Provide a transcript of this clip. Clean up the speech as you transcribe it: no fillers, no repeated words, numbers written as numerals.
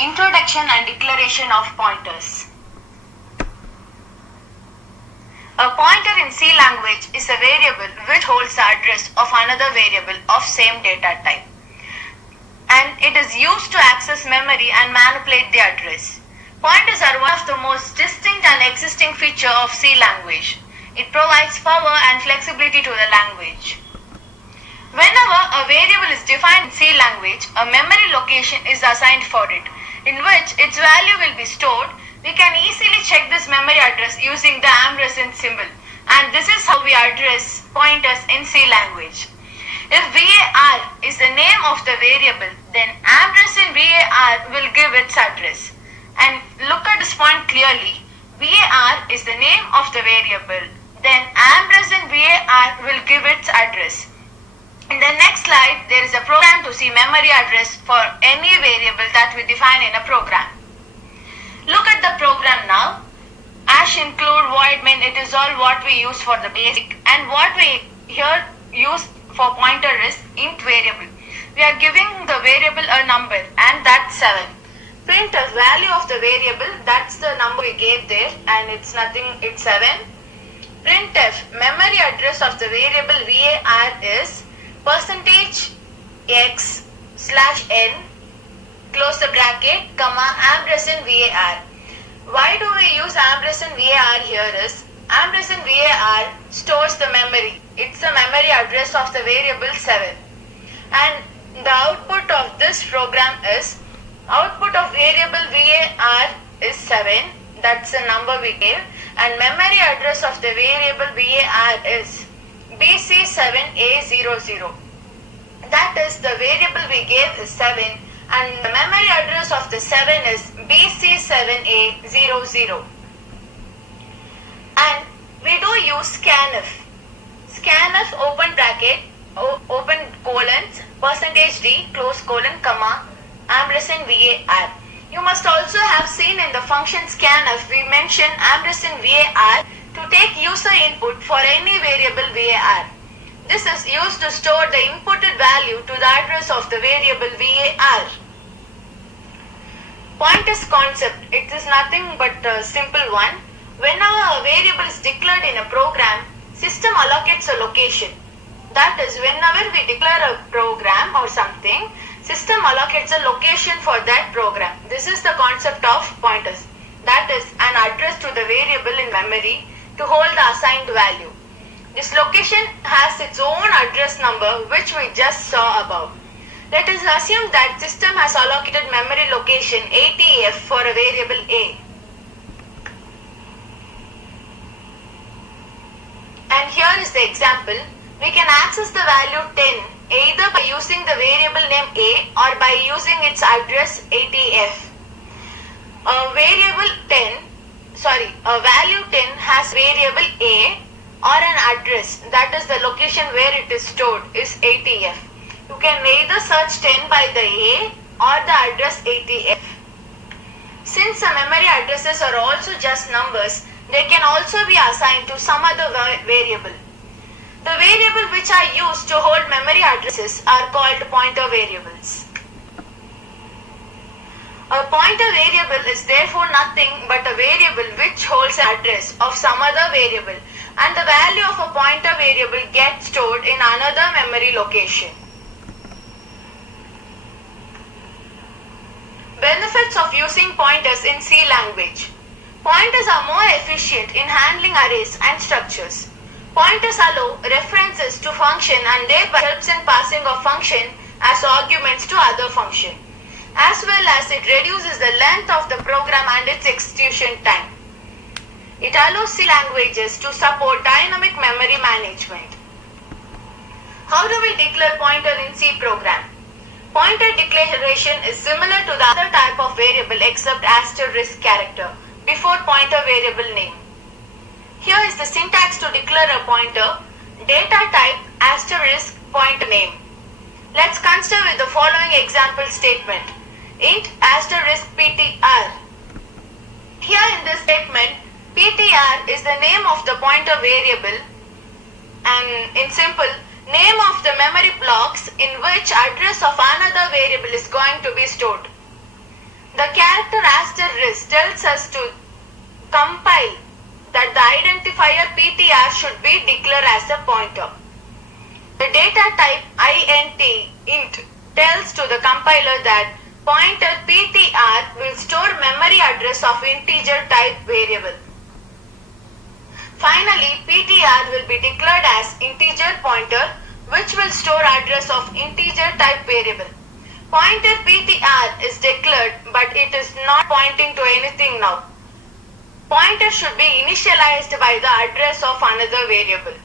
Introduction and declaration of pointers. A pointer in C language is a variable which holds the address of another variable of same data type, and it is used to access memory and manipulate the address. Pointers are one of the most distinct and existing feature of C language. It provides power and flexibility to the language. Whenever a variable is defined in C language, a memory location is assigned for it, in which its value will be stored. We can easily check this memory address using the ampersand symbol, and this is how we address pointers in C language. If var is the name of the variable, then ampersand var will give its address. And look at this point clearly. var is the name of the variable, then ampersand var will give its address. In the next slide, there is a program to see memory address for any variable that we define in a program. Look at the program now. #include void main, it is all what we use for the basic, and what we here use for pointer is int variable. We are giving the variable a number, and that's 7. Print the value of the variable, that's the number we gave there, and it's nothing, it's 7. Printf, memory address of the variable var is %x/n, close the bracket, comma, ampersand var. Why do we use ampersand var here is, ampersand var stores the memory. It's the memory address of the variable 7. And the output of this program is, output of variable var is 7. That's the number we gave. And memory address of the variable var is BC7A00. That is, the variable we gave is 7, and the memory address of the 7 is BC7A00. And we do use scanf. Scanf, open bracket, open colons, %d, close colon, comma, ampersand var. You must also have seen in the function scanf we mention ampersand var to take user input for any variable var. This is used to store the inputted value to the address of the variable var. Pointers concept, it is nothing but a simple one. Whenever a variable is declared in a program, system allocates a location. That is, whenever we declare a program or something, system allocates a location for that program. This is the concept of pointers. That is, an address to the variable in memory to hold the assigned value. This location has its own address number, which we just saw above. Let us assume that system has allocated memory location 80F for a variable a. And here is the example. We can access the value 10 either by using the variable name a or by using its address 80F. A value 10 has variable a or an address, that is the location where it is stored, is 80F. You can either search 10 by the a or the address 80F. Since the memory addresses are also just numbers, they can also be assigned to some other variable. The variable which are used to hold memory addresses are called pointer variables. A pointer variable is therefore nothing but a variable which holds an address of some other variable, and the value of a pointer variable gets stored in another memory location. Benefits of using pointers in C language. Pointers are more efficient in handling arrays and structures. Pointers allow references to function and thereby helps in passing of function as arguments to other function, as well as it reduces the length of the program and its execution time. It allows C languages to support dynamic memory management. How do we declare pointer in C program? Pointer declaration is similar to the other type of variable except asterisk character before pointer variable name. Here is the syntax to declare a pointer: data type asterisk pointer name. Let's consider with the following example statement: int asterisk ptr. Here in this statement, ptr is the name of the pointer variable, and in simple, name of the memory blocks in which address of another variable is going to be stored. The character asterisk tells us to compile that the identifier PTR should be declared as a pointer. The data type int tells to the compiler that pointer PTR will store memory address of integer type variable. Finally, PTR will be declared as integer pointer, which will store address of integer type variable. Pointer PTR is declared, but it is not pointing to anything now. Pointer should be initialized by the address of another variable.